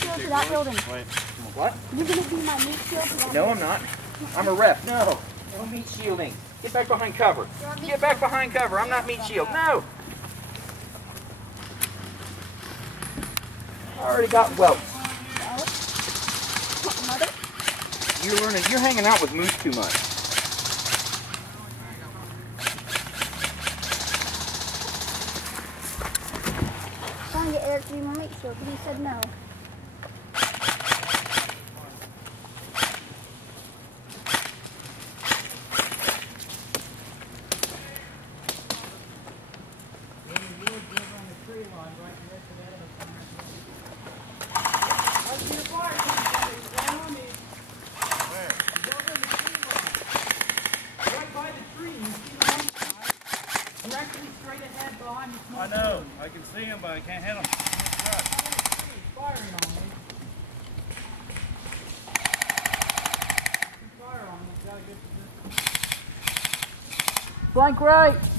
shield to that building. Wait. What? You're going to be my meat shield to that No, building. I'm not. I'm a ref. No. No meat shielding. Get back behind cover. Get back behind cover. I'm not meat shield. No. I already got welts. Mother? You're hanging out with Moose too much. Trying to get Eric to be my meat shield, but he said no. I know. I can see him, but I can't hit him. He's firing on me. Fire on me. Got a good position. Flank right.